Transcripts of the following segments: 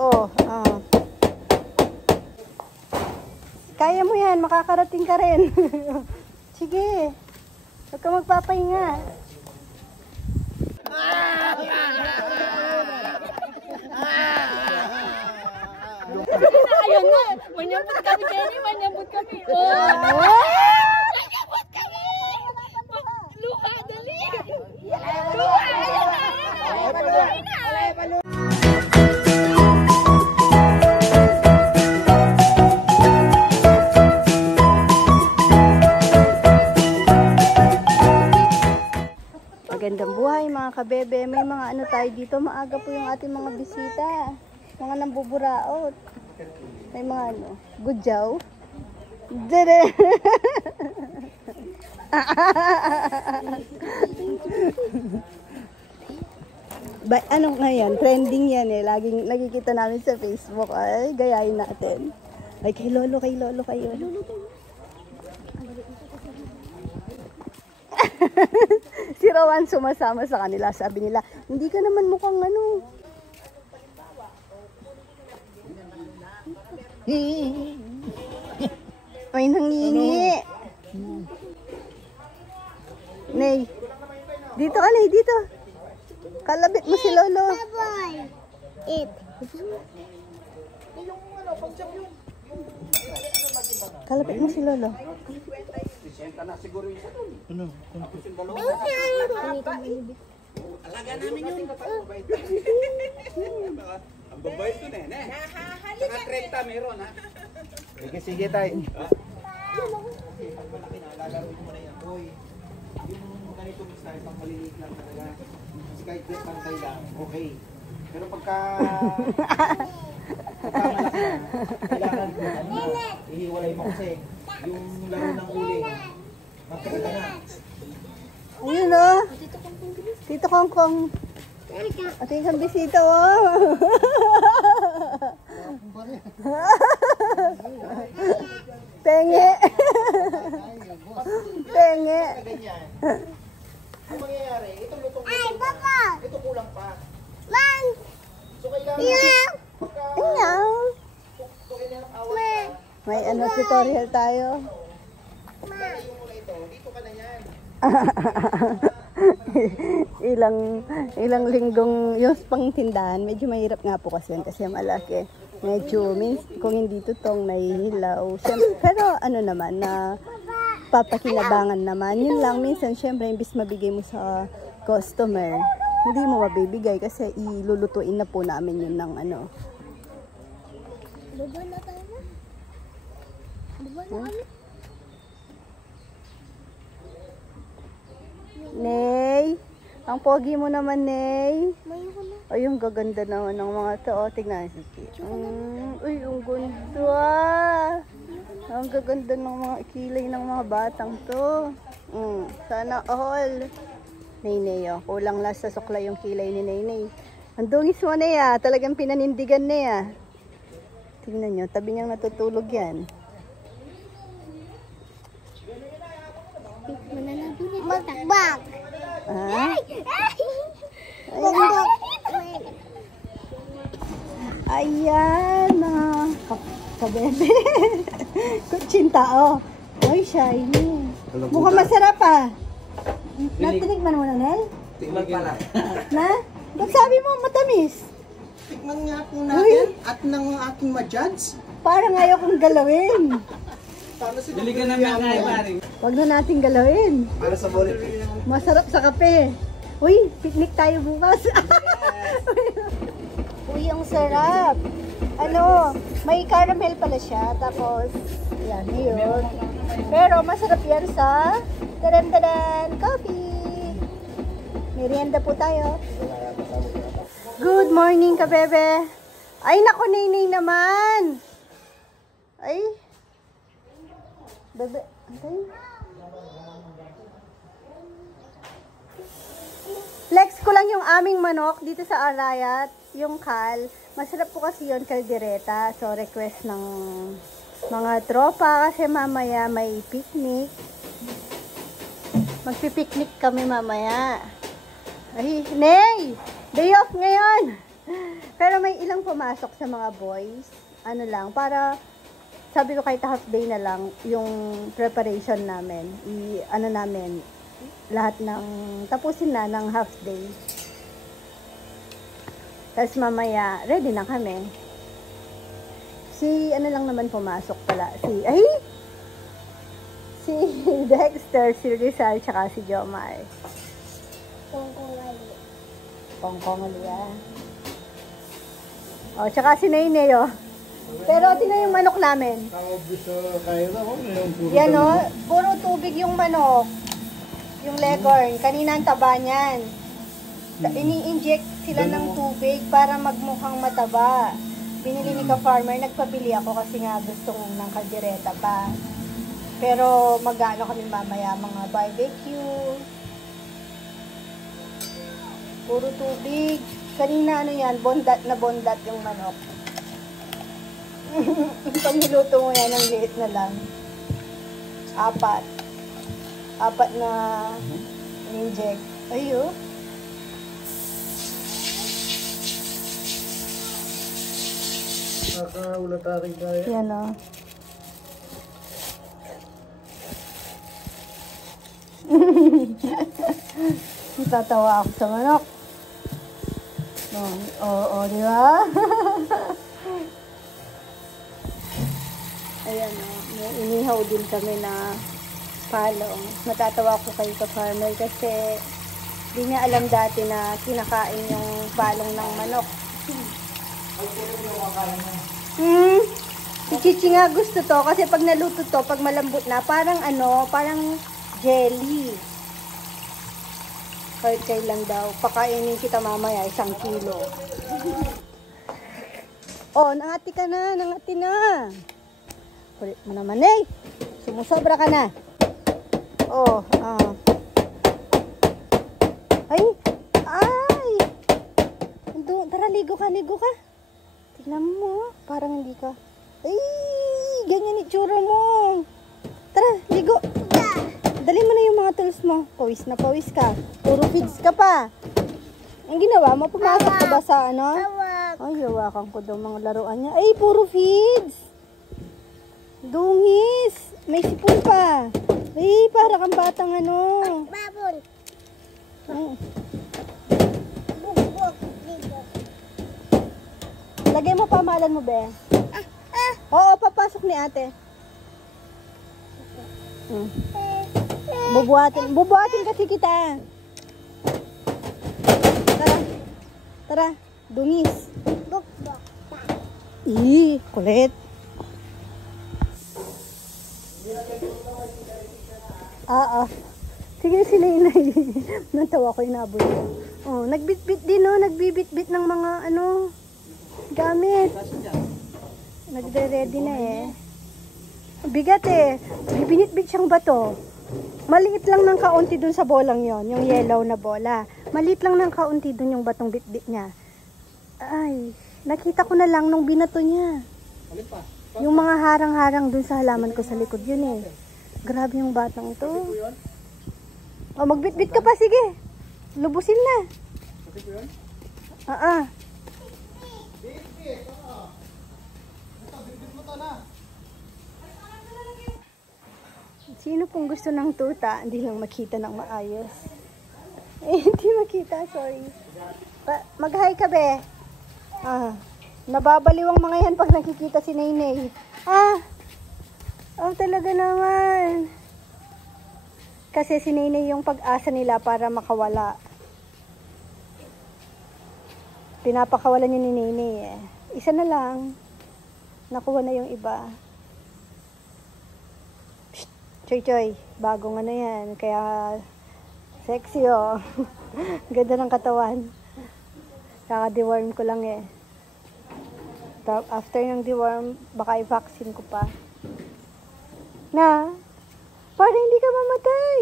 Oh, kaya mo yan, makakarating ka rin. Sige, huwag ka magpapahinga. Ayun na, manyambut kami, Jenny, manyambut kami. Oh! Manyambut kami! Luha, dali! Luha, ayun na! Magandang buhay mga kabebe. May mga ano tayo dito. Maaga po yung ating mga bisita. Mga nambuburaot. May mga ano. Gudyaw. Dere! Ano nga yan? Trending yan eh. Laging nakikita namin sa Facebook. Ay, gayahin natin. Ay, kay Lolo kayo. Si Rowan sumasama sa kanila. Sabi nila, hindi ka naman mukhang ano. May nangingi. Nay, dito ka, Nay, dito. Kalabit mo si Lolo. Kalabit mo si Lolo. Ano? Alaga namin yun. Ang babayad ko na eh. Saka 30 meron ha. Sige tayo. Pag malaki na, lalaro mo na yan. Boy, yung ganitong style, pang maliliit lang talaga. Kasi kahit pantay lang, okay. Pero pagka malaki na, kailangan ihiwalay mo kasi yung laro ng uling, magkakita na. Ayun o. Tito Kongkong. Ating kang bisita o. Tenge. Tenge. Ang mangyayari, ito lutong Ay, papa! ito kulang pa. Man! So kailangan, Iyaw! pagka Ayaw. 2.5 hours pa, May ano tutorial tayo. lalayo mo na ito, dito ka na yan. ilang linggong yung pangtindahan, medyo mahirap nga po kasi yan kasi malaki. Medyo kung hindi tutong nahihilaw. Siyempre, pero ano naman na papakinabangan naman. Yun lang minsan syempre imbis mabigay mo sa customer, hindi mo mabibigay kasi ilulutuin na po namin yun ng ano. Baba na tayo na. Baba na kami. Ney, ang pogi mo naman, Ney. Mayo ko na. Ay, yung gaganda naman ng mga to. O, tignan. Uy, ang ganda. Ang gaganda ng mga kilay ng mga batang to. Sana all. Ney, oh. Kulang lang sa sukla yung kilay ni Ney. Ang dungis mo, Ney, ah. Talagang pinanindigan, Ney, ah. Tingnan nyo, tabi niyang natutulog yan. Mananabo na matakbak. Ha? Ayan, kabebe. Kutsinta, oh. Ay, shiny. Mukhang masarap, ah. Natinikman mo na, Nel? Tingnan pala. Na? Ba't sabi mo matamis? Tikman nga po natin at ng aking ma-judge. Parang ayaw kong galawin. Dili ka namin kaya pare. Huwag na natin galawin. Para sa bullet. Masarap sa kape. Uy, picnic tayo bukas. Uy, ang sarap. Ano, may caramel pala siya. Tapos, yan, yun. Pero masarap yan sa tadan-tadan coffee. Merienda po tayo. Good morning, kabebe. Ay, naku, Ney naman. Ay. Bebe, antay. Flex ko lang yung aming manok dito sa Arayat, yung kal. Masarap po kasi yun, kaldereta. So, request ng mga tropa kasi mamaya may picnic. Magpipiknik kami mamaya. Ay, Ney! Day off ngayon! Pero may ilang pumasok sa mga boys. Ano lang, para sabi ko kahit half day na lang yung preparation namin. Ano namin, lahat ng tapusin na ng half day. Tapos mamaya, ready na kami. Si, ano lang naman pumasok pala. Si Dexter, si Rizal, tsaka si Jomar. Pongkong ali, ah. O, tsaka si Nainay, oh. Pero, tingnan yung manok namin. Yan, oh. Puro tubig yung manok. Yung leghorn. Kanina ang taba niyan. Ini-inject sila ng tubig para magmukhang mataba. Binili ni ka-farmer, nagpabili ako kasi nga gusto ng kaldereta pa. Pero mag-ano kami mamaya, mga barbecue. Puro tubig. Kanina ano yan, bondat na bondat yung manok. Pag niluto mo yan, ang liit na lang. 4 na inject. Ayun. Nakaulatari tayo. Yan o. Natatawa ako sa manok. Oo, di ba? Ayan o. May inihaw din kami na palong. Matatawa ako kay ka-farmer kasi di niya alam dati na kinakain yung palong ng manok. Si Chichi nga gusto to kasi pag naluto to, pag malambot na, parang ano, parang jelly. Kahit kailan daw, pakainin kita mamaya 1 kilo. Oh, nangati ka na, nangati na. Kulit mo naman eh. Sumusobra ka na. Oh, Ay! Tara, ligo ka, ligo ka. Tignan mo, parang hindi ka. Ay, ganyan itsura mo. Tara, ligo. Dali mo na yung mga tools mo. Pawis na pawis ka. Puro feeds ka pa. Ang ginawa mo, pumasok ka ba sa ano? Ay, hawakan ko daw mga laruan niya. Ay, puro feeds. Dungis. May sipon pa. Ay, para kang batang ano. Babon. Lagay mo pamalan mo, be. Oo, papasok ni ate. Bubuhatin kasi kita. Tara, dungis. Kulit. Sige, si Nainay. Natawa ko yung nabot. Oh, nagbitbit din, no? Nagbibitbit ng mga, ano, gamit. Nagre-ready na eh. Bigat eh. Binitbit siyang bato. Maliit lang ng kaunti dun sa bolang yon, yung yellow na bola. Maliit lang ng kaunti dun yung batong bitbit niya. Ay, nakita ko na lang nung binato niya. Yung mga harang-harang dun sa halaman ko sa likod yun eh. Grabe yung batang ito. Oh, magbitbit ka pa, sige. Lubusin na. Sino pong gusto ng tuta? Hindi lang makita ng maayos. Hindi makita, sorry. Mag-hi ka, be. Nababaliw ang mga yan pag nakikita si Nainay. Talaga naman. Kasi si Nainay yung pag-asa nila para makawala. Pinapakawalan niya ni Nainay eh. Isa na lang. Nakuha na yung iba. Choy, bagong ano yan. Kaya sexy oh. Ganda ng katawan. Kaka-deworm ko lang eh. After ng deworm, baka i-vaccine ko pa. Na, para hindi ka mamatay.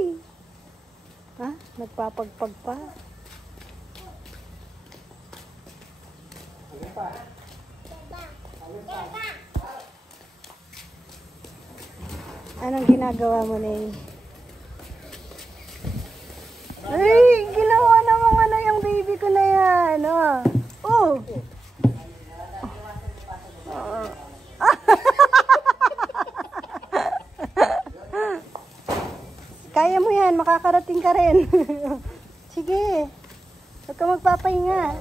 Nagpapagpag pa. Anong ginagawa mo na yun? Ay, ginawa naman ano yung baby ko na yan. Oh. Kaya mo yan, makakarating ka rin. Sige. Huwag ka magpapahinga.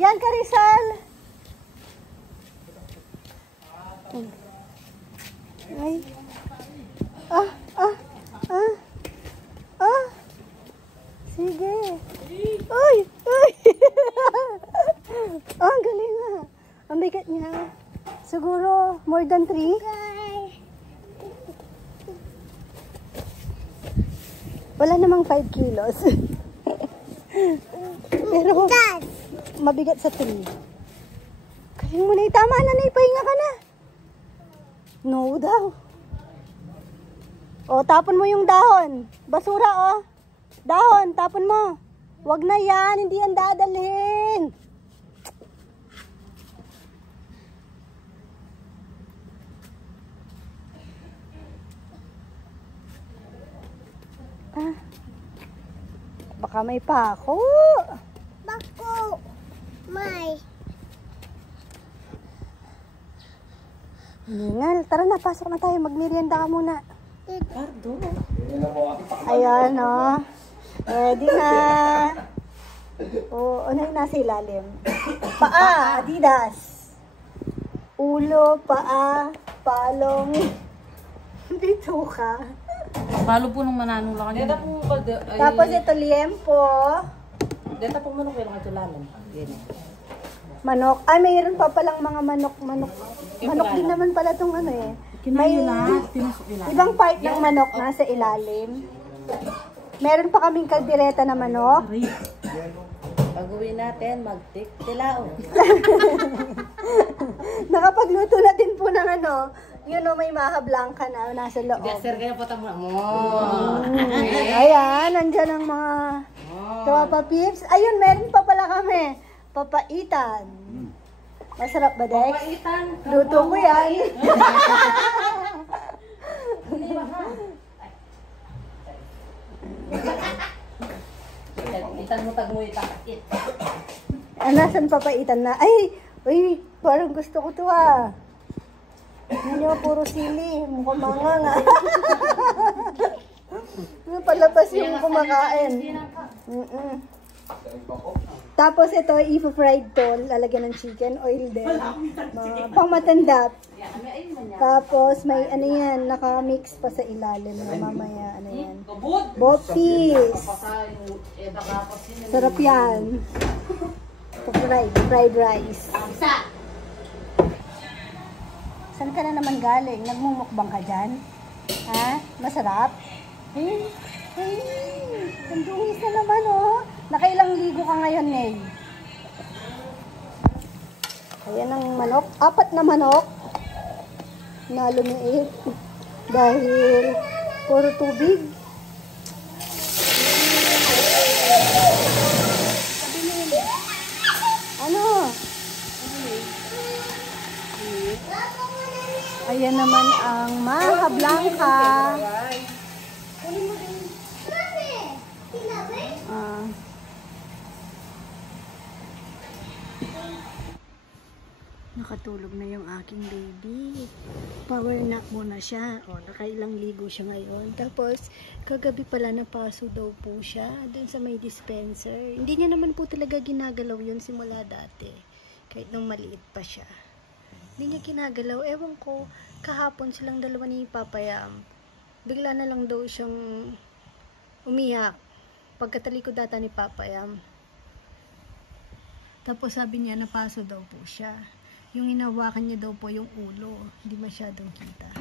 Yan ka, Rizal. Ay. Ah. Sige. Uy. Ang galing nga. Ang bigat niya. Siguro more than 3. Wala namang 5 kilos. Pero mabigat sa 3. Galing mo na. Tama na, ipahinga ka na. No daw. O, tapon mo yung dahon. Basura, o. Dahon, tapon mo. Wag na yan, hindi yan dadalhin. Baka may pako. Bako. May. Ningal, tara na, pasok na tayo. Magmerienda ka muna. Ayan, o. Ready na. O, ano yung nasa ilalim? Paa, Adidas. Ulo, paa, palong. Dito ka. Balo po nung mananong lang kanina. Tapos ito, liempo. Deta po manok pero katulalan. Manok. Ay, mayroon pa palang mga manok. Manok din naman pala itong ano eh. May ibang part ng manok nasa ilalim. Meron pa kaming kaldereta na manok. Pag-uwi natin, mag-tik-tilao. Nakapagluto na din po ng ano, yun o, may maha blanca na nasa loob. Sir, kaya po tamo mo. Ayan, nandyan ang mga tropa pips. Ayun, meron pa pala kami. Papaitan. Masarap ba, Dex? Papaitan. Luto ko yan. Itan mo tag mo itakit. Nasan papaitan na? Ay, uy, parang gusto ko to ah. Hindi mo puro sili. Mukhang mga nga. Palabas yung kumakain. Tapos ito, i-fried to. Lalagyan ng chicken oil din. Pang matanda. Tapos may ano yan, naka-mix pa sa ilalim na mamaya. Ano yan? Bopis. Sarap yan. Fried rice. Saan ka na naman galing? Nagmumukbang ka dyan? Ha? Masarap? Hey, ang dungis na naman oh. Nakailang ligo ka ngayon, Ney? Ayan ang manok. 4 na manok na lumiit dahil puro tubig. Ano? Ayan naman ang maha blanca. Nakatulog na yung aking baby. Power nap muna siya. O, nakailang ligo siya ngayon. Tapos, kagabi pala napaso daw po siya dun sa may dispenser. Hindi niya naman po talaga ginagalaw yun simula dati. Kahit nung maliit pa siya. Hindi niya ginagalaw. Ewan ko, kahapon silang dalawa ni Papayam. Bigla na lang daw siyang umiyak. Pagkatalikod data ni Papayam. Tapos sabi niya, napaso daw po siya. Yung inawakan niya daw po yung ulo. Hindi masyadong kita.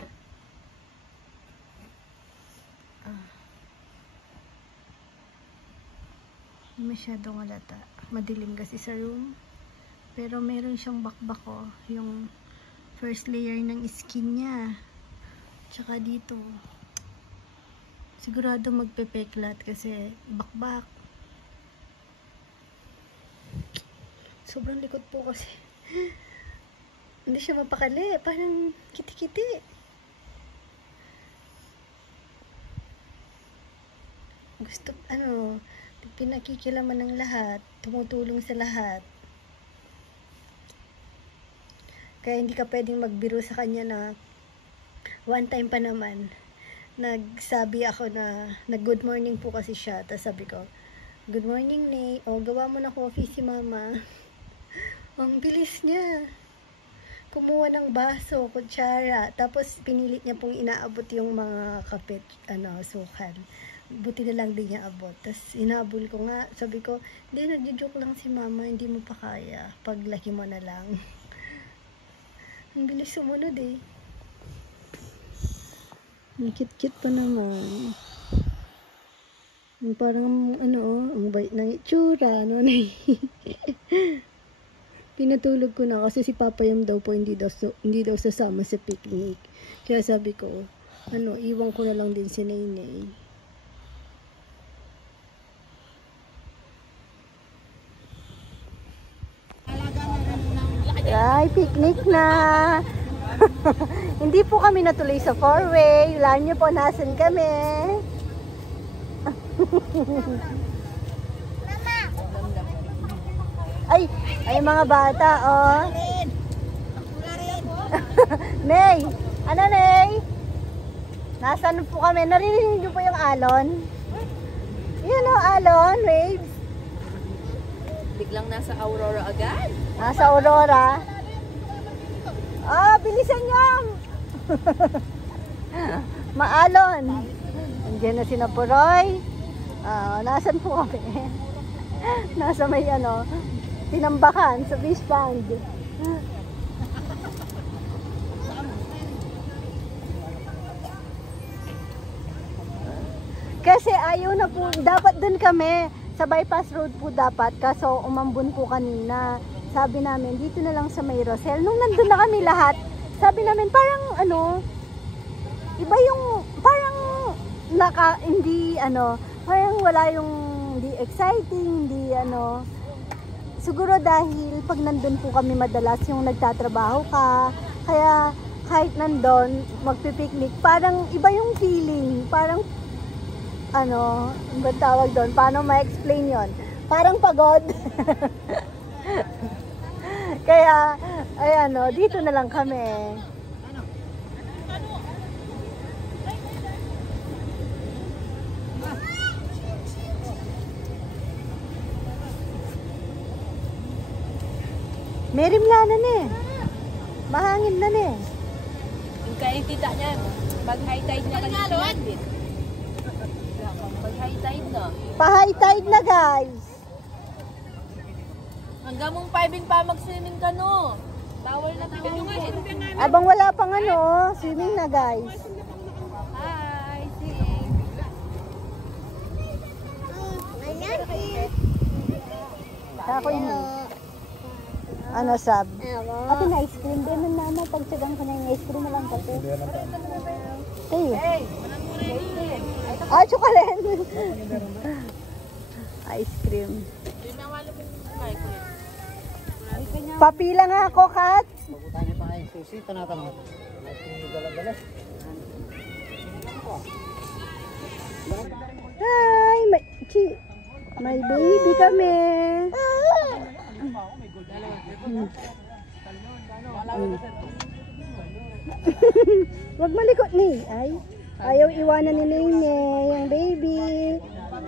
Hindi masyadong halata. Madilim kasi sa room. Pero meron siyang bakbak oh. Yung first layer ng skin niya. Tsaka dito. Sigurado magpepeklat kasi bakbak. Sobrang likod po kasi. Hindi siya mapakali. Parang kiti-kiti. Pinakikilaman ng lahat, tumutulong sa lahat. Kaya hindi ka pwedeng magbiro sa kanya na one time pa naman, nagsabi ako na nag-good morning po kasi siya. Tapos sabi ko, good morning, Nay. O, gawa mo na coffee si Mama. Ang bilis niya. Kumuha ng baso, kutsara. Tapos pinilit niya pong inaabot yung mga kape, sukal. Buti na lang din niya abot. Tapos inabol ko nga. Sabi ko, hindi, nagjo-joke lang si Mama. Hindi mo pa kaya. Paglaki mo na lang. Ang bilis sumunod eh. Ang cute-cute pa naman. Parang ang bait ng itsura. Pinatulog ko na kasi si Papa Yam daw po hindi daw sasama sa picnic. Kaya sabi ko, iwan ko na lang din si Nainay. Ay, picnic na. Hindi po kami natuloy sa four-way. Hulaan niyo po, nasan kami. Ay mga bata, oh. Nay, Nay? Nasaan po kami? Naririnig niyo po yung alon? Yan o, alon, waves. Biglang nasa Aurora agad. Nasa Aurora. Bilisan niyo. Maalon. Andiyan na si Napuroy. Nasaan po kami? Nasa may tinambakan sa fish pond. Kasi ayaw na po, dapat dun kami sa bypass road po dapat, kaso umambon po kanina. Sabi namin dito na lang sa may Rosel. Nung nandun na kami lahat, sabi namin parang iba yung parang parang wala yung hindi exciting, hindi siguro dahil pag nandun po kami madalas yung nagtatrabaho ka, kaya kahit nandun magpipiknik, parang iba yung feeling, parang ba tawag doon, paano ma-explain yon? Parang pagod. Kaya dito na lang kami. May rimlanan eh. Mahangin na eh. Yung kaya tita niya, pag high tide na kanina. Pag high tide na. Pa-high tide na guys. Hanggang mong 5 pa mag-swimming ka no. Towel na tawid. Abang wala pang swimming na guys. Hi, see. Ako yun. Sab? Ate na ice cream. Di man naman pagtsagang ka na yung ice cream na lang kasi. Hey! Chocolate! Ice cream. Papila nga ako, Kat. Pagkutanya pa kayo, susi, tanatanong. Dala-dala. Hi! May baby kami. Wag malikot ni. Ayaw iwanan ni Nene yung baby.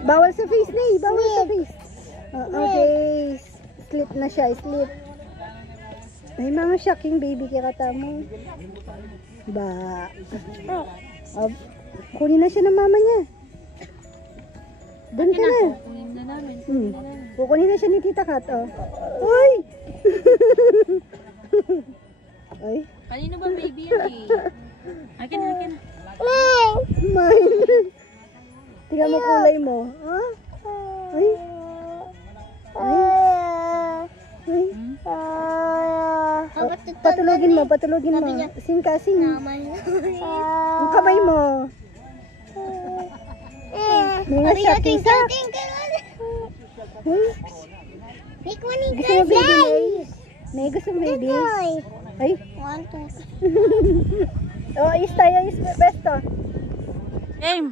Bawal sa face ni. Bawal sa face. Okay. Sleep na siya. Sleep. May mga shocking baby kaya mo. Ba. Kunin na siya ng mama niya. Doon ka na. Kukunin na siya ni Tita Kat. Uy! Ay. Kanino ba baby yan eh? Akin na. Mine. Tingnan mo kulay mo. Ay. Patulogin mo. Sing. Ang kamay mo. Mga shocking. Make money, Gusto mo baby, May? May gusto mo baby? Ay? Want to. Is tayo, is besto. Game.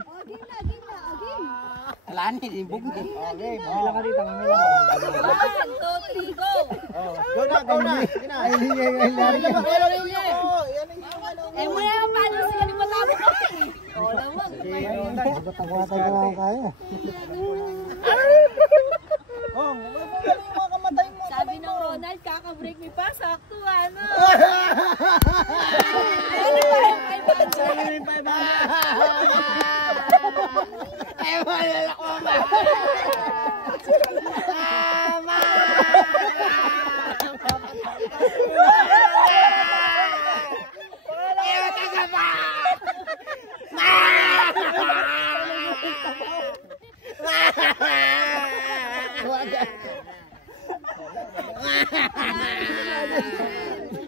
Alani, imbog na. Okay, mamila ka dito, mamila ka. 1, 2, 3, go! Go na, go na. Sige na. Ay, Eh, muna yung paano sila ni Patabo ko. Oo naman. Takwatan ka lang kaya. Oh, mga kamatay mo. Sabi ng Ronald, kaka-break me pa, sakto ano. Ano ba yung 500? Ay, malala ko ba?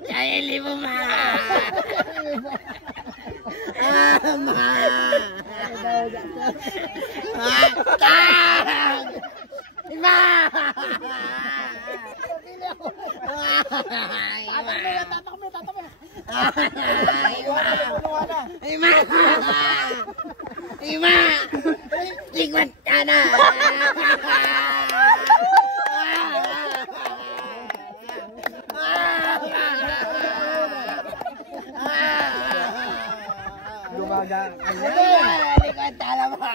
Kaya hindi mo ma. Ma. Ima! Ligwat ka na! Lumaga. Ligwat ka na ba?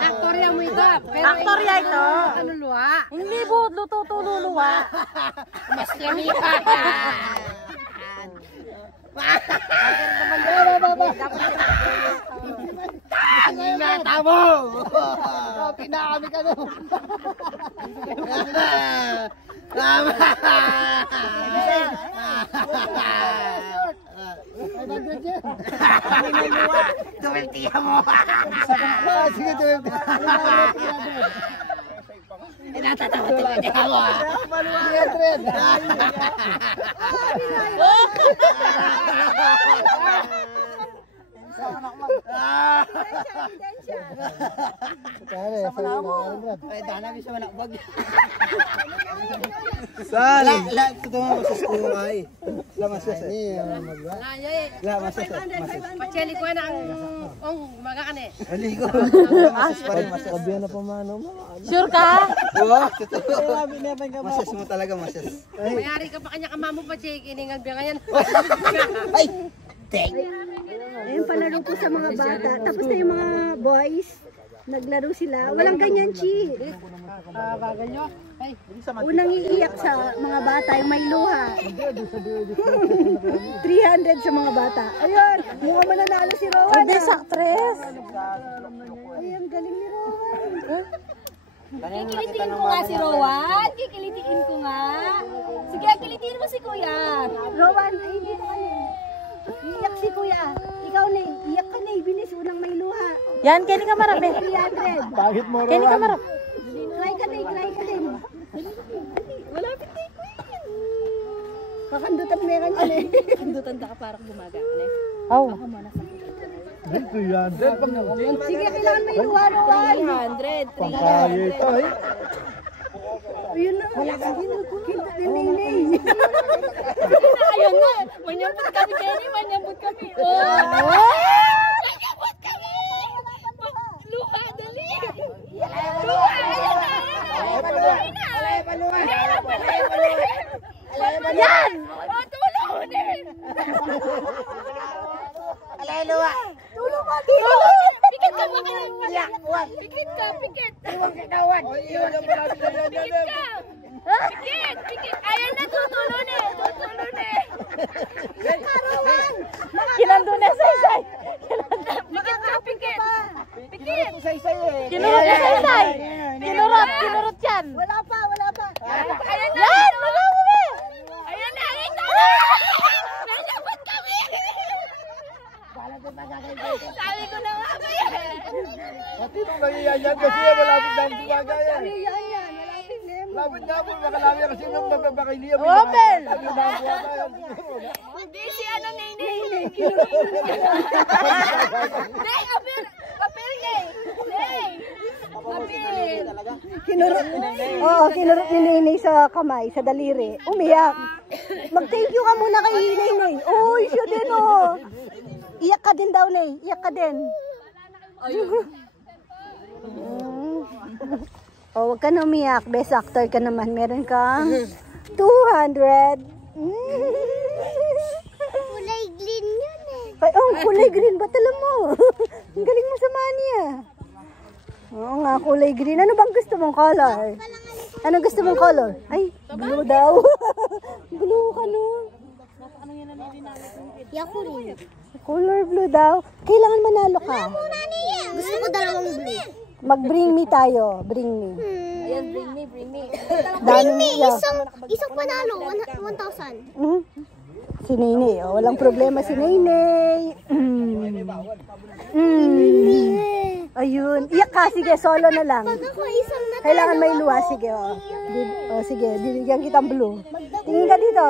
Aktorya mo ito. Aktorya ito. Ano luwa? Hindi buot, luto-tululuwa. Mas kamiha! Ingata mo! Pinakami ka doon! Tama! Tumiltiya mo! Sige, tuloy. Natatawa-tawa mo! Maluwag yan, Ay, dana bisa manakbag. Sal! La, tutulungan mo sa school ay. La, masas. La, masas. Pacheli ko na ang gumaga ka na eh. Aligo. Masas pa rin, masas. Sabihan na pamano mo. Sure ka? Oo, totoo. Masas mo talaga, masas. Mayari ka pa kanya kamamo pa, Jake. Iningag ka yan. Ay! Ayun, palaro ko sa mga bata. Tapos na yung mga boys, naglaro sila. Walang ganyan, Chi. Bagal nyo. Ay, Unang iiyak sa mga bata, yung may luha. 300 sa mga bata. Ayun, mukhang mananalo si Rowan. Hindi, sa actress. Ay, ang galing ni Rowan. kikilitiin ko nga si Rowan. Kikilitiin ko nga. Sige, kilitiin mo si Kuya. Rowan, ay, dito ka na. Iiyak si Kuya. Ikaw na, iiyak ka na. Bilis, unang may luha. Yan, kini ka marap eh. 300. Bakit mo, Kini ka marap. Try ka din, try ka din. Malapit na yung Kuya. Kakandutan meron ka eh. Kandutan ka parang bumaga. Aw. Sige, kailangan may luha, Rowan. 300. Pangkaya ito ay. Ayun na. Kinta din Nene. Ayun na. Manyambot kami, Jenny. Manyambot kami. Oh! Manyambot kami! Luha, dali! Luha! Ayan na! Yan! Oh, tulunin! Alay, luwa! Tulong mo, Pikit ka ba kayo? Pikit ka, pikit! Pikit ka! Pikit! Pikit! Ayan na, tutulunin! Tutulunin! Rowan. Kinando na say-say. Pikit ka, pikit! Pikit! Kinurot na say-say. Kinurot yan. Wala pa, wala pa. Ayan na! Yan, wala mo eh. Ayan na! Ayan na! Nalabot kami! Sabi ko na nga ba yan? Pati nung nangyayaan kasi malapit na ang buwaga yan. Yan, yan. Malapit na yan. Lapit na po, makalami kasi nung magbabakay niya. Open! Hindi si ano, Nene. Nay, apir! Apir, Nay! Nay! Apir! Kinurot. Oo, kinurot ni Nene sa kamay, sa daliri. Umiyak. Mag-thank you ka muna kay Nay. Uy, siya din oh. Iyak ka din daw, Nay. Iyak ka din. Oh, wag ka na umiyak. Best actor ka naman. Meron kang 200. Kulay green yun eh. Ay, oh, kulay green. Ba't alam mo? Ang galing mo sa mania. Oo nga, kulay green. Ano bang gusto mong color? Ano gusto mong color? Ay, blue daw. Blue ka no? Yakurin. Color blue daw. Kailangan manalo ka. Gusto ko dalawang blue. Mag-bring me tayo. Bring me. Ayan, bring me, bring me. Dami mo siya. Isang panalo, 1,000. Si Nene. Oh, walang problema si Nene. Ayun. Iyak ka. Sige, solo na lang. Ako isang na. Kailangan may luha. Sige, oh. Oh, sige, bibigyan kitang blue. Tingin ka dito.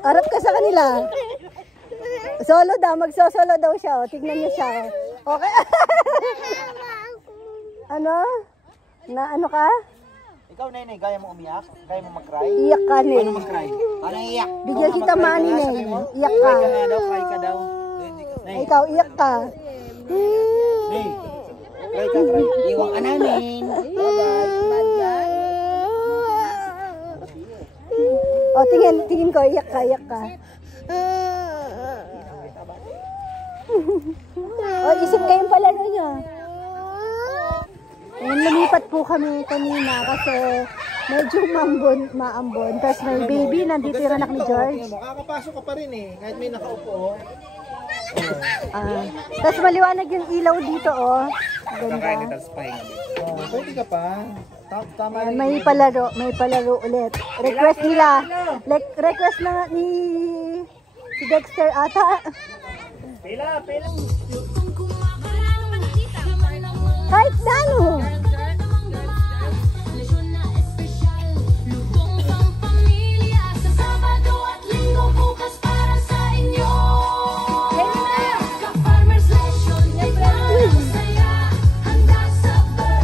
Harap ka sa kanila. Solo daw. Magsosolo daw siya. Oh. Tignan niyo siya. Oh. Okay. Ano? Na ano ka? Ikaw, Nene, kaya mo umiyak? Kaya mo mag-cry? Iyak ka, Nene. Paano mag-cry? Paano iyak? Bigyan kita money, Nene. Iyak ka. Cry ka na daw, cry ka daw. Ay, ikaw, iyak ka. Nene, cry ka, cry. Iwan ka namin. O, tingin ko, iyak ka, iyak ka. O, isip kayong palaro nyo. Ayan, lumipat po kami kanina kasi medyo maambon. Tapos may baby, nandito yung anak ni George. Makakapasok ka pa rin eh, kahit may nakaupo. Tapos maliwanag yung ilaw dito, oh. Ganda. Pwede ka pa. Tama Ayan, may palaro ulit. Request nila. Request na ni si Dexter ata. Pila. Kahit dano.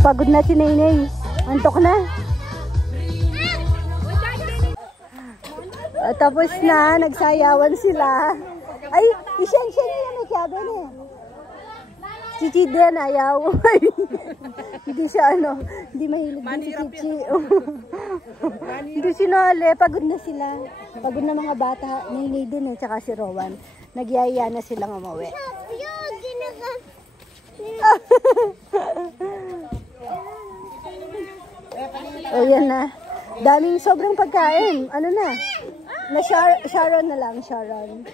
Pagod na si Nainay. Antok na. Tapos na, nagsayawan sila. Ay, isyan-syan niya may cabin eh. Si Chichi din, ayaw. Hindi siya hindi mahilig din si Chichi. Hindi sinali, pagod na sila. Pagod na mga bata, Nainay din eh, tsaka si Rowan. Nagyaya na silang umuwi. O yan na. Daming sobrang pagkain. Ano na? Sharon na lang, Sharon.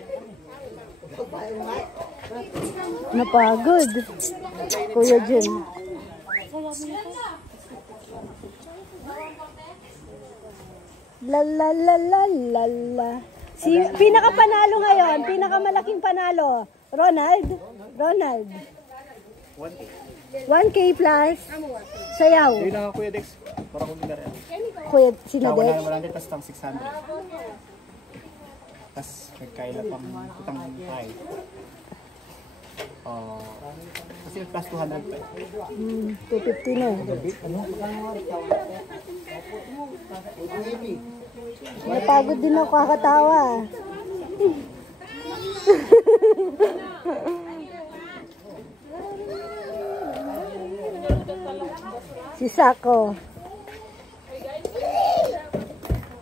Napagod. Kuya Jun. La la la la la la. Si pinakapanalo ngayon, pinakamalaking panalo. Ronald. 1K plus sayaw. Hindi lang Kuya Dex. Para kung nila rin. Kuya, sino Dex? 100 tapos tang 600. Tapos nagkaila pang utang pay. Kasi plus 200 pa. 250 na. Napagod din ako kakatawa. Si Sako.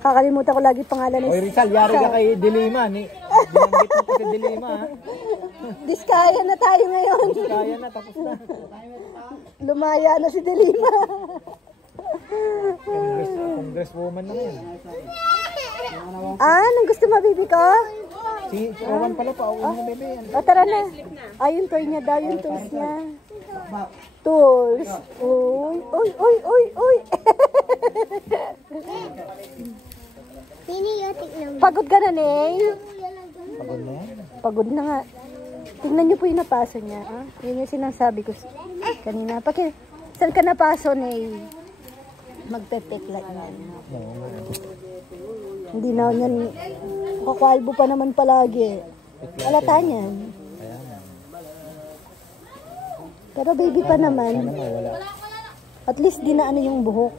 Kakalimutan ko lagi pangalan Oy, ni Rizal, yari ka kay Dilima. Binanggit mo kasi Dilima. Diskaya na tayo ngayon. Kaya na, tapos na. Lumaya na si Dilima. Congresswoman na ngayon. Anong gusto mo, baby ko? Si Rowan pala pa, uwi na bebe. O, tara na. Yung toy niya daw, yung tools niya. Tools. Uy. Pagod ka na, Ney? Pagod na yan. Pagod na nga. Tingnan niyo po yung napaso niya. Ah? Yun yung sinasabi ko kanina. Saan ka napaso, Ney? Magpepet lang yan. Hindi na yan. Kakwalbo pa naman palagi. Alata niyan. Pero baby pa naman. At least di na ano yung buhok.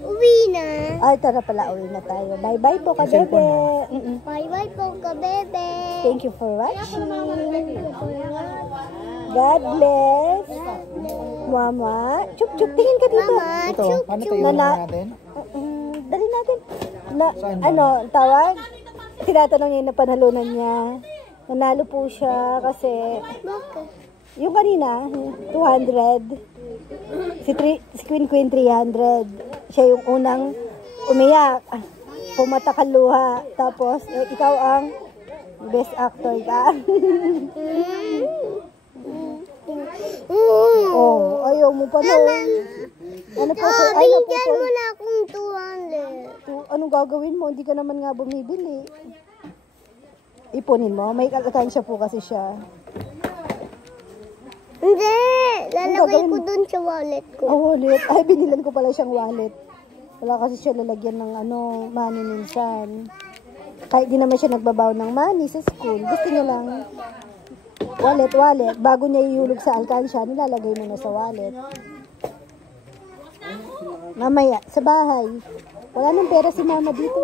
Uwi na. Ay, tara pala, uwi na tayo. Bye-bye po ka, bebe. Bye-bye po ka, bebe. Thank you for watching. God bless. Mama. Chup, chup, tingin ka dito. Mama, Ito, chup, paano chup. tayo Nana. natin? Dali natin. Na, Saan ba? ano, tawag? Tinatanong niya yung napanalunan niya. Nanalo po siya kasi Bakit? yung kanina, 200. Si Queen 300. Siya yung unang umiyak. Pumatak ang luha. Tapos, ikaw ang best actor ka. Oh, ayaw mo pa nun. Ano po, sir? Ay, Bigyan mo na akong 200. Anong gagawin mo? Hindi ka naman nga bumibili. Ipunin mo. May alkansya po kasi siya. Hindi! Lalagay gagawin ko mo? dun sa wallet ko. Oh, wallet. Ay, binilan ko pala siyang wallet. Wala kasi siya lalagyan ng money minsan. Kahit di naman siya nagbabaw ng money sa school. Gusto niya lang wallet. Bago niya iulog sa alkansya, nilalagay mo na sa wallet. Mamaya, sa bahay. Wala nang pera si mama dito.